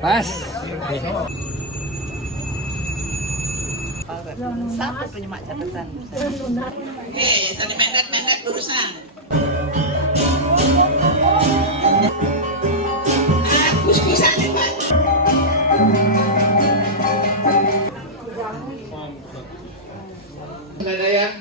Pas. Satu penyemak catatan. Sana mendak urusan. Kus-kusan nih, Pak. Nggak ada yang